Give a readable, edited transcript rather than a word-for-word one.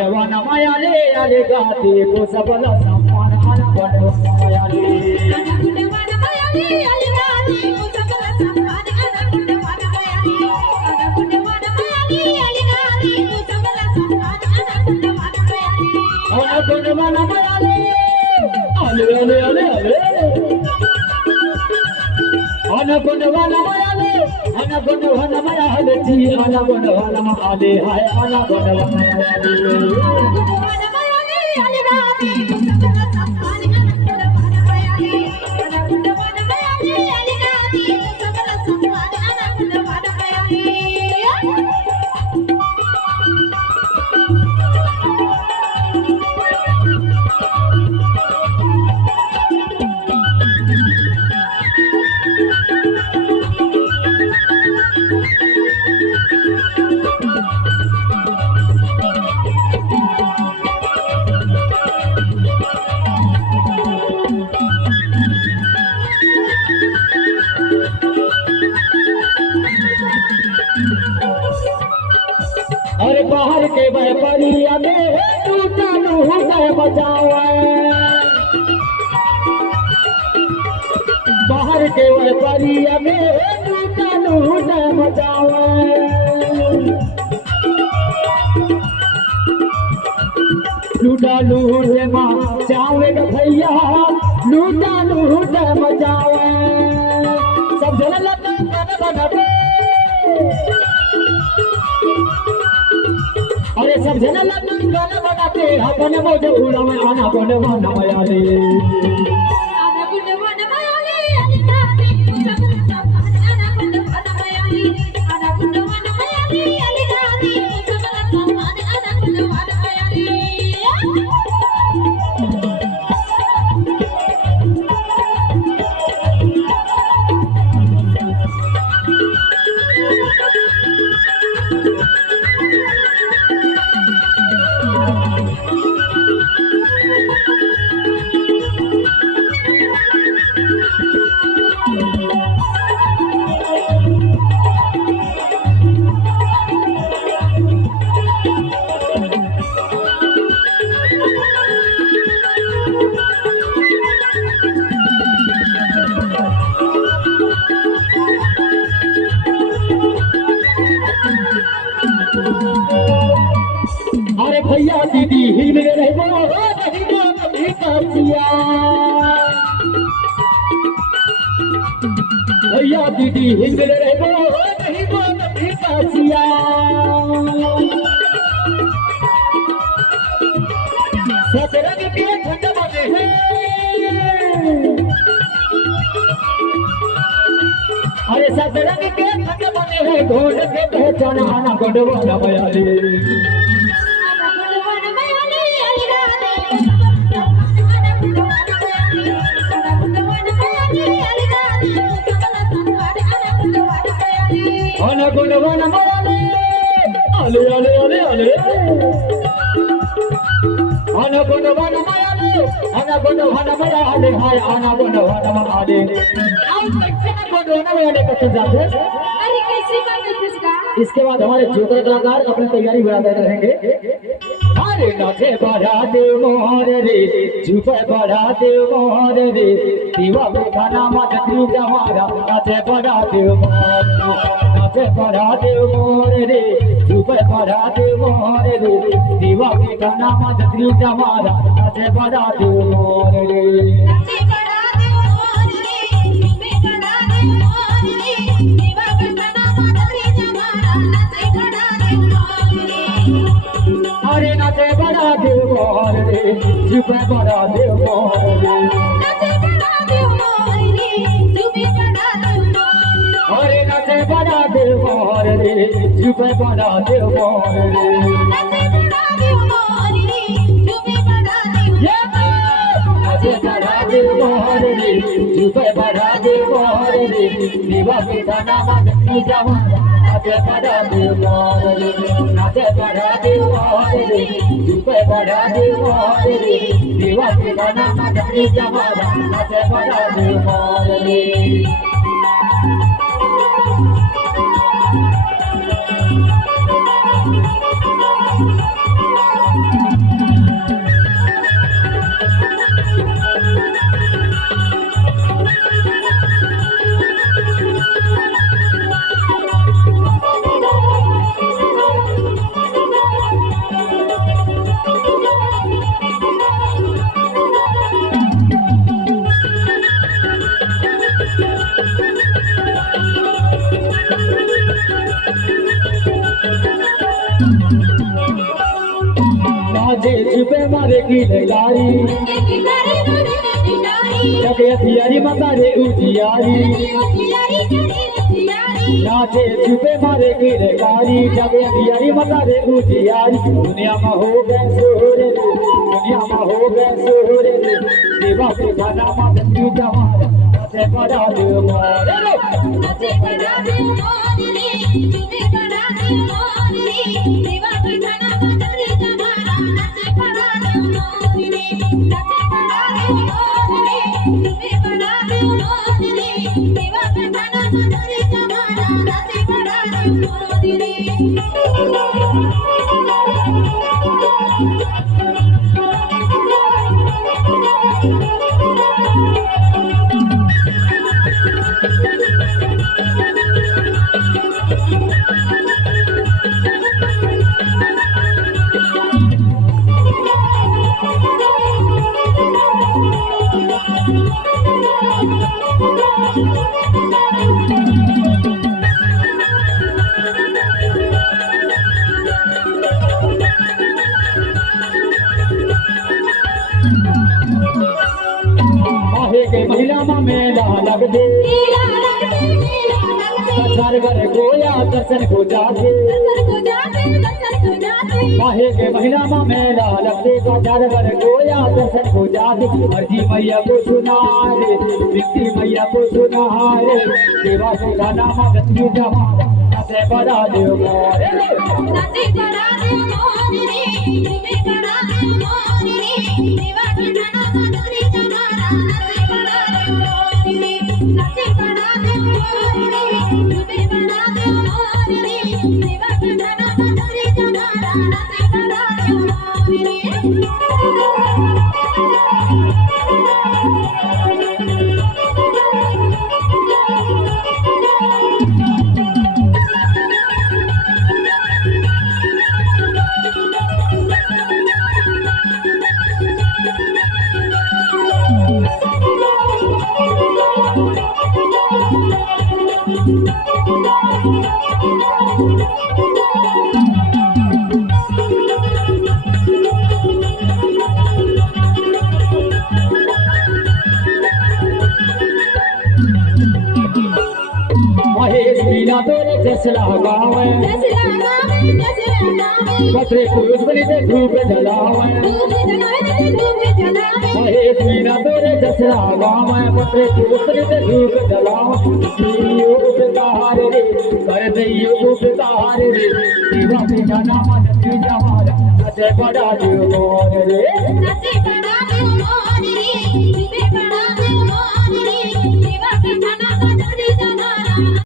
गुणवन मायाले आले गाते को सबल सम्मान अन गुणवन मायाले गुणवन मायाले आले गाते को सबल सम्मान अन गुणवन मायाले गुणवन मायाले आले गाते को सबल सम्मान अन गुणवन मायाले आले आले आले आले अन गुणवन मायाले अन गुणवन मायाले जी अन गुणवन मायाले हाय अन गुणवन मायाले गुणवन मायाले आले गाते को सबल सम्मान अन गुणवन मायाले अन गुणवन मायाले आले गाते को सबल सम्मान अन गुणवन मायाले अरे बाहर के व्यापारिया में टूटा है बचावा बाहर के व्यापारिया में टूटा है बचावा लूटा लूटे माँ चावे भैया लूटा लूटे मचावा सब जन लगा बनाते अरे सब जन गाना बनाते अपने मौज उड़ा में आना गुणवन मायाले आना गुणवन मायाले आले गाते को सबल सम्मान आना गुणवन मायाले आना गुणवन मायाले आले गाते को सबल सम्मान आना गुणवन मायाले अरे भैया दीदी हिले रहे वो नहीं तो कभी कासिया भैया दीदी हिले रहे वो नहीं तो कभी कासिया सतरंग के ठंड बने हैं अरे सतरंग के ठंड बने हैं घोड़ के पहचान आना गुणवन मायाले अन गुणवन मायाले आले आले आले आले अन गुणवन मायाले अन गुणवन मायाले हाय अन गुणवन मायाले आओ कैसे गुणवन मायाले कैसे जाते अरे कैसी बात है इसका इसके बाद हमारे जोकर कलाकार अपनी तैयारी बढ़ाते रहेंगे अरे नाचे बढ़ा दे मोहर रे झूठे बढ़ा दे मोहर रे दीवा में गाना मत तू जमारा नाचे बढ़ा दे मोहर नाचे बढ़ा दे मोहर रे झूठे बढ़ा दे मोहर रे दीवा में गाना मत तू जमारा नाचे बढ़ा दे मोहर रे नाचे बढ़ा दे मोहर रे झूठे बढ़ा दे मोहर रे दीवा में गाना मत तू जमारा नाचे बढ़ा दे मोहर रे अरे नाचे बढ़ा दे मोहर रे झूठे बढ़ा दे मोहर रे नाचे बढ़ा दे मोहर रे झूठे बढ़ा दे मोहर अरे नाचे बढ़ा दे मोहर रे झूठे बढ़ा दे मोहर रे नाचे बढ़ा दे मोहर रे झूठे बढ़ा दे नाचे बढ़ा दे मोहर रे झूठे बढ़ा दे मोहर रे दीवा में गाना मत तू जमारा नाचे बढ़ा दे मोहर रे नाचे बढ़ा दे मोहर रे झूठे बढ़ा दे मोहर रे दीवा में गाना मत तू जमारा नाचे बढ़ा दे मोहर रे नाचे छुपे मारे की गारी जगे हथियारी मकारे उजियारी नाचे छुपे मारे की गारी जगे हथियारी मकारे उजियारी दुनिया में हो गए सोहरे दुनिया में हो गए सोहरे देवा के खाना मत तू जवान नचे बड़ा दिल मोरे नचे बड़ा दिल मोरे तुझे बड़ा दिल मोरे देवा के खाना मत तू जवान नचे बड़ा दिल मोरे नचे बड़ा दिल मोरे तुझे बड़ा दिल मोरे देवा के खाना मत तू जवान नचे बड़ा दिल मोरे महिला मेला लग दे घर घर गोया दर्शन को जाते माहे के महिला मेला लग दे घर घर गोया दर्शन को जाते अर्जी मैया को सुनारे बिक्री मैया को सुनारे देवा को गाना मगती जमा नचे बड़ा देव मोरे नचे बड़ा देव मोरे तुम्हें बड़ा देव मोरे देवा को गाना मगती जमा नचे बड़ा देव मोरे नचे बड़ा देव मोरे तुम्हें बड़ा देव मोरे देवा को गाना मगती जमा नचे बड़ा देव मोरे महेश मीना तोरे जसला गावे पत्रे पुरुष बनी ते धूप जलावे महेश मीना तोरे जसला गावे पत्रे पुरुष बनी ते धूप जलावे उपकार रे कर दैयो उपकार रे देवा के गाना मत जवान नचे बड़ा दिल मोरे नचे बड़ा दिल मोरे